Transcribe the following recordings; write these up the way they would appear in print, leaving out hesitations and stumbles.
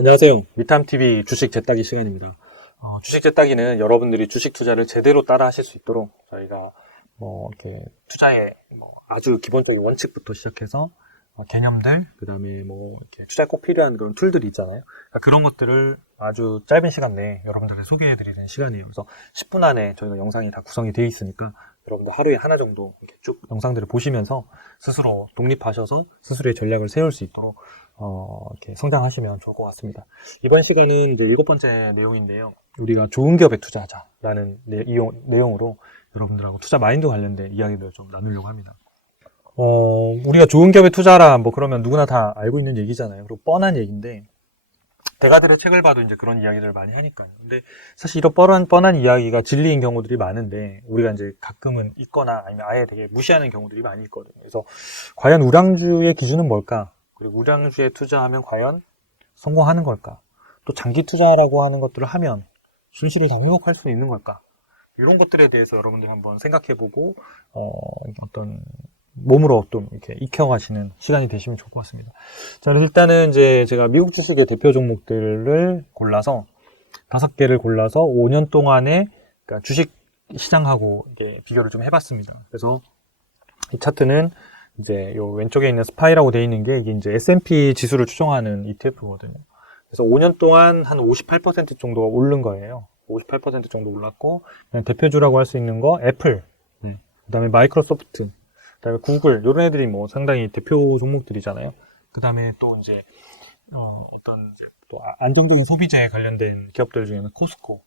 안녕하세요. 위탐TV 주식 재따기 시간입니다. 주식 재따기는 여러분들이 주식 투자를 제대로 따라 하실 수 있도록 저희가 이렇게 투자의 아주 기본적인 원칙부터 시작해서 개념들, 그 다음에 이렇게 투자에 꼭 필요한 그런 툴들이 있잖아요. 그러니까 그런 것들을 아주 짧은 시간 내에 여러분들께 소개해드리는 시간이에요. 그래서 10분 안에 저희가 영상이 다 구성이 되어 있으니까 여러분들 하루에 하나 정도 이렇게 쭉 영상들을 보시면서 스스로 독립하셔서 스스로의 전략을 세울 수 있도록 이렇게 성장하시면 좋을 것 같습니다. 이번 시간은 이제 7번째 내용인데요. 우리가 좋은 기업에 투자하자라는 내용으로 여러분들하고 투자 마인드 관련된 이야기들을 좀 나누려고 합니다. 우리가 좋은 기업에 투자하라, 그러면 누구나 다 알고 있는 얘기잖아요. 그리고 뻔한 얘기인데, 대가들의 책을 봐도 이제 그런 이야기들을 많이 하니까요. 근데 사실 이런 뻔한 이야기가 진리인 경우들이 많은데, 우리가 이제 가끔은 있거나 아니면 아예 되게 무시하는 경우들이 많이 있거든요. 그래서 과연 우량주의 기준은 뭘까? 그리고 우량주에 투자하면 과연 성공하는 걸까? 또 장기 투자라고 하는 것들을 하면 순실히 다 행복할 수 있는 걸까? 이런 것들에 대해서 여러분들 한번 생각해보고, 어떤 몸으로 좀 이렇게 익혀가시는 시간이 되시면 좋을 것 같습니다. 자, 일단은 이제 제가 미국 주식의 대표 종목들을 골라서 5개를 골라서 5년 동안의 그러니까 주식 시장하고 이게 비교를 좀 해봤습니다. 그래서 이 차트는 이제 요 왼쪽에 있는 스파이라고 되어 있는 게 이게 이제 S&P 지수를 추정하는 ETF거든요. 그래서 5년 동안 한 58% 정도가 오른 거예요. 58% 정도 올랐고, 대표주라고 할 수 있는 거 애플, 그 다음에 마이크로소프트, 그다음에 구글, 이런 애들이 상당히 대표 종목들이잖아요. 그 다음에 또 이제, 어떤 이제 또 안정적인 소비재에 관련된 기업들 중에는 코스코,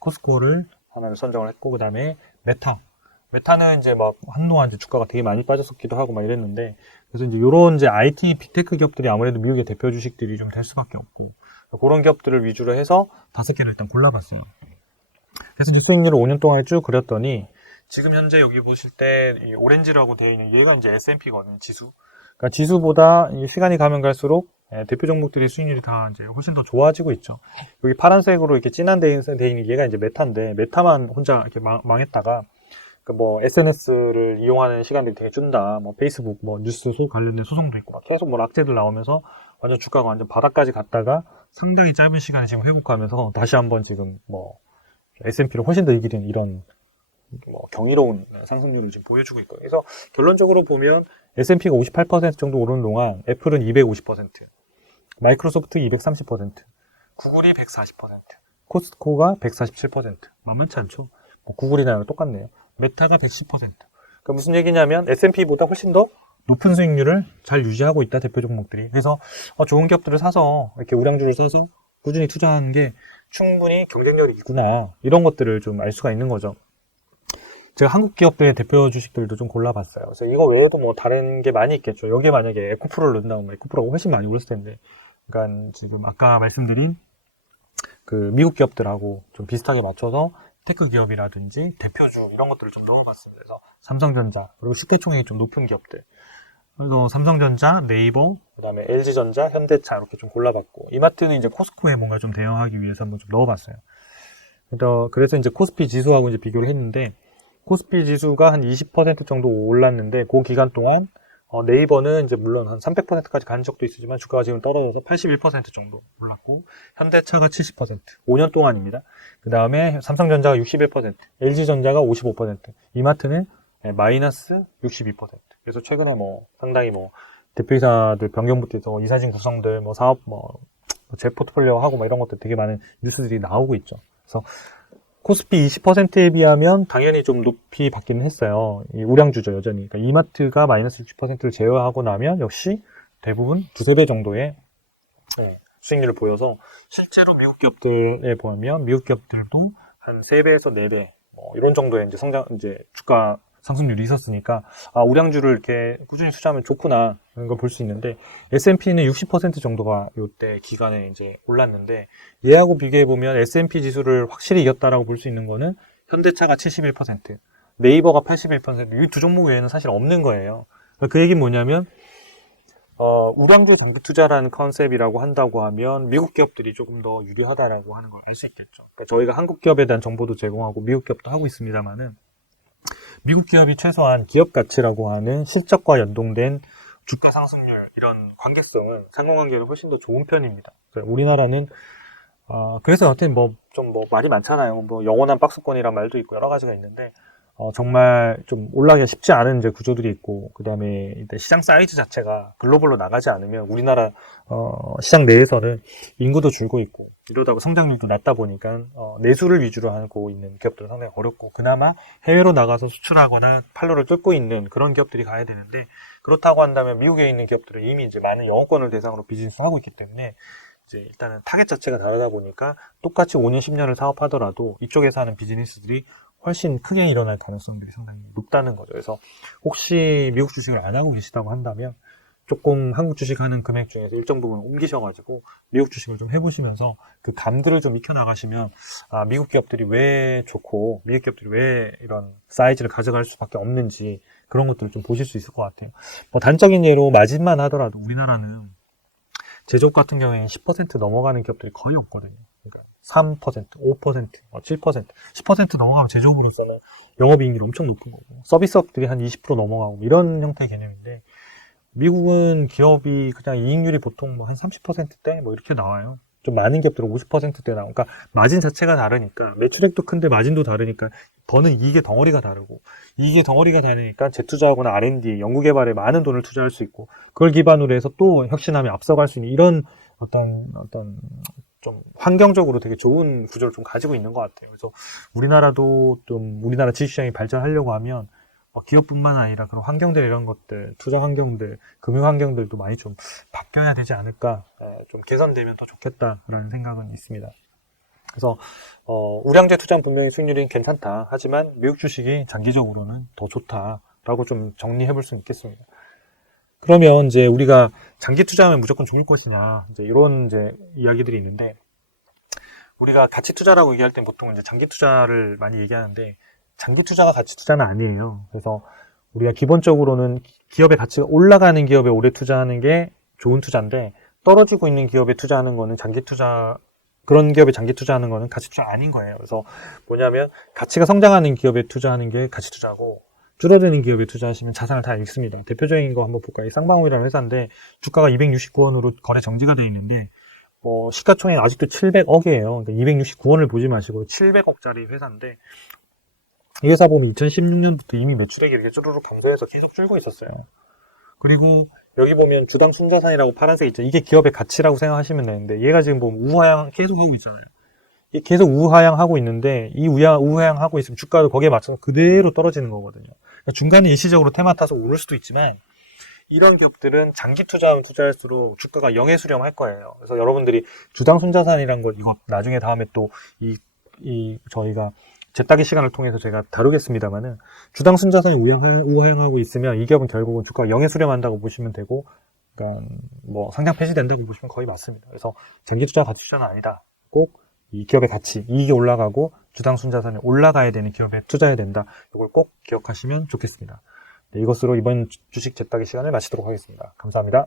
코스코를 하나를 선정을 했고, 그 다음에 메타는 이제 한동안 이제 주가가 되게 많이 빠졌었기도 하고 이랬는데, 그래서 이제 요런 이제 IT 빅테크 기업들이 아무래도 미국의 대표 주식들이 좀 될 수밖에 없고, 그런 기업들을 위주로 해서 5개를 일단 골라봤어요. 그래서 이제 수익률을 5년 동안 쭉 그렸더니, 지금 현재 여기 보실 때 이 오렌지라고 되어 있는 얘가 이제 S&P거든요, 지수. 그러니까 지수보다 시간이 가면 갈수록 대표 종목들이 수익률이 다 이제 훨씬 더 좋아지고 있죠. 여기 파란색으로 이렇게 진한 데 있는 얘가 이제 메타인데, 메타만 혼자 이렇게 망했다가 SNS를 이용하는 시간들이 되게 준다. 페이스북, 뉴스 관련된 소송도 있고, 계속 악재들 나오면서 완전 주가가 완전 바닥까지 갔다가 상당히 짧은 시간에 지금 회복하면서 다시 한번 지금 S&P를 훨씬 더 이기는 이런 경이로운 상승률을 지금 보여주고 있고요. 그래서 결론적으로 보면 S&P가 58% 정도 오르는 동안 애플은 250%, 마이크로소프트 230%, 구글이 140%, 코스트코가 147%. 만만치 않죠? 구글이랑 똑같네요. 메타가 110%. 그러니까 무슨 얘기냐면 S&P보다 훨씬 더 높은 수익률을 잘 유지하고 있다, 대표 종목들이. 그래서 좋은 기업들을 사서, 이렇게 우량주를 사서 꾸준히 투자하는 게 충분히 경쟁력이 있구나, 이런 것들을 좀 알 수가 있는 거죠. 제가 한국 기업들의 대표 주식들도 좀 골라봤어요. 그래서 이거 외에도 다른 게 많이 있겠죠. 여기에 만약에 에코프로를 넣는다면 에코프로가 훨씬 많이 올랐을 텐데, 그러니까 지금 아까 말씀드린 그 미국 기업들하고 좀 비슷하게 맞춰서 테크 기업이라든지 대표주 이런 것들을 좀 넣어봤습니다. 그래서 삼성전자, 그리고 시가총액이 좀 높은 기업들, 그래서 삼성전자, 네이버, 그다음에 LG전자, 현대차 이렇게 좀 골라봤고, 이마트는 이제 코스코에 뭔가 좀 대응하기 위해서 한번 좀 넣어봤어요. 그래서 이제 코스피 지수하고 이제 비교를 했는데, 코스피 지수가 한 20% 정도 올랐는데, 그 기간 동안 네이버는 이제 물론 한 300%까지 간 적도 있지만 주가가 지금 떨어져서 81% 정도 올랐고, 현대차가 70%, 5년 동안입니다. 그 다음에 삼성전자가 61%, LG전자가 55%, 이마트는 마이너스 62%. 그래서 최근에 상당히 대표이사들 변경부터 해서 이사진 구성들, 사업, 제 포트폴리오 하고 이런 것들 되게 많은 뉴스들이 나오고 있죠. 그래서 코스피 20%에 비하면 당연히 좀 높이 받기는 했어요. 이 우량주죠, 여전히. 그러니까 이마트가 마이너스 60%를 제외하고 나면 역시 대부분 두세 배 정도의 수익률을 보여서, 실제로 미국 기업들에 보면 미국 기업들도 한 3배에서 4배 이런 정도의 이제 주가 상승률이 있었으니까 우량주를 이렇게 꾸준히 투자하면 좋구나, 이런 걸 볼 수 있는데, S&P는 60% 정도가 이때 기간에 이제 올랐는데, 얘하고 비교해 보면 S&P 지수를 확실히 이겼다라고 볼 수 있는 거는 현대차가 71%, 네이버가 81%, 이 두 종목 외에는 사실 없는 거예요. 그 얘기는 뭐냐면 우량주 장기 투자라는 컨셉이라고 한다고 하면 미국 기업들이 조금 더 유리하다라고 하는 걸 알 수 있겠죠. 그러니까 저희가 한국 기업에 대한 정보도 제공하고 미국 기업도 하고 있습니다만은, 미국 기업이 최소한 기업 가치라고 하는 실적과 연동된 주가 상승률 이런 관계성은 상호관계는 훨씬 더 좋은 편입니다. 우리나라는 그래서 여튼 좀 말이 많잖아요. 영원한 박스권이란 말도 있고 여러 가지가 있는데 정말 좀 올라가기가 쉽지 않은 이제 구조들이 있고, 그 다음에 시장 사이즈 자체가 글로벌로 나가지 않으면 우리나라 시장 내에서는 인구도 줄고 있고 이러다가 성장률도 낮다 보니까 내수를 위주로 하고 있는 기업들은 상당히 어렵고, 그나마 해외로 나가서 수출하거나 판로를 뚫고 있는 그런 기업들이 가야 되는데, 그렇다고 한다면 미국에 있는 기업들은 이미 이제 많은 영어권을 대상으로 비즈니스를 하고 있기 때문에 이제 일단은 타겟 자체가 다르다 보니까 똑같이 5년, 10년을 사업하더라도 이쪽에서 하는 비즈니스들이 훨씬 크게 일어날 가능성들이 상당히 높다는 거죠. 그래서 혹시 미국 주식을 안 하고 계시다고 한다면 조금 한국 주식 하는 금액 중에서 일정 부분 옮기셔가지고 미국 주식을 좀 해보시면서 그 감들을 좀 익혀나가시면 미국 기업들이 왜 좋고 미국 기업들이 왜 이런 사이즈를 가져갈 수밖에 없는지 그런 것들을 좀 보실 수 있을 것 같아요. 단적인 예로 마진만 하더라도 우리나라는 제조업 같은 경우에는 10% 넘어가는 기업들이 거의 없거든요. 그러니까 3%, 5%, 7%, 10% 넘어가면 제조업으로서는 영업이익률이 엄청 높은 거고, 서비스업들이 한 20% 넘어가고 이런 형태의 개념인데, 미국은 기업이 그냥 이익률이 보통 한 30%대 이렇게 나와요. 좀 많은 기업들은 50%대 나오고, 그러니까 마진 자체가 다르니까, 매출액도 큰데 마진도 다르니까 버는 이익의 덩어리가 다르고, 이익의 덩어리가 다르니까 재투자하거나 R&D, 연구개발에 많은 돈을 투자할 수 있고, 그걸 기반으로 해서 또 혁신하며 앞서갈 수 있는 이런 어떤 좀 환경적으로 되게 좋은 구조를 좀 가지고 있는 것 같아요. 그래서 우리나라도 좀 우리나라 주식시장이 발전하려고 하면 기업뿐만 아니라 그런 환경들, 이런 것들, 투자 환경들, 금융 환경들도 많이 좀 바뀌어야 되지 않을까, 좀 개선되면 더 좋겠다라는 생각은 있습니다. 그래서 우량제 투자는 분명히 수익률이 괜찮다. 하지만 미국 주식이 장기적으로는 더 좋다라고 좀 정리해 볼 수 있겠습니다. 그러면 이제 우리가 장기 투자하면 무조건 좋을 것이냐, 이제 이런 이제 이야기들이 있는데, 우리가 가치 투자라고 얘기할 땐 보통 이제 장기 투자를 많이 얘기하는데, 장기 투자가 가치 투자는 아니에요. 그래서 우리가 기본적으로는 기업의 가치가 올라가는 기업에 오래 투자하는 게 좋은 투자인데, 떨어지고 있는 기업에 투자하는 거는 장기 투자, 그런 기업에 장기 투자하는 거는 가치 투자 아닌 거예요. 그래서 뭐냐면 가치가 성장하는 기업에 투자하는 게 가치 투자고, 줄어드는 기업에 투자하시면 자산을 다 잃습니다. 대표적인 거 한번 볼까요? 쌍방울이라는 회사인데 주가가 269원으로 거래 정지가 되어 있는데 시가총액 아직도 700억이에요. 그러니까 269원을 보지 마시고 700억짜리 회사인데, 이 회사 보면 2016년부터 이미 매출액이 이렇게 쭈루룩 감소해서 계속 줄고 있었어요. 그리고 여기 보면 주당 순자산이라고 파란색 있죠. 이게 기업의 가치라고 생각하시면 되는데, 얘가 지금 보면 우하향 계속 하고 있잖아요. 계속 우하향하고 있는데, 이 우하향하고 있으면 주가도 거기에 맞춰서 그대로 떨어지는 거거든요. 그러니까 중간에 일시적으로 테마 타서 오를 수도 있지만, 이런 기업들은 장기 투자하면 투자할수록 주가가 영해 수렴할 거예요. 그래서 여러분들이 주당 순자산이란 거, 이거 나중에 다음에 또 저희가 재따기 시간을 통해서 제가 다루겠습니다만은, 주당 순자산이 우하향하고 있으면 이 기업은 결국은 주가가 영해 수렴한다고 보시면 되고, 그러니까 상장 폐지된다고 보시면 거의 맞습니다. 그래서 장기 투자 가치 투자는 아니다. 꼭 이 기업의 가치, 이익이 올라가고 주당 순자산이 올라가야 되는 기업에 투자해야 된다. 이걸 꼭 기억하시면 좋겠습니다. 네, 이것으로 이번 주식 재따기 시간을 마치도록 하겠습니다. 감사합니다.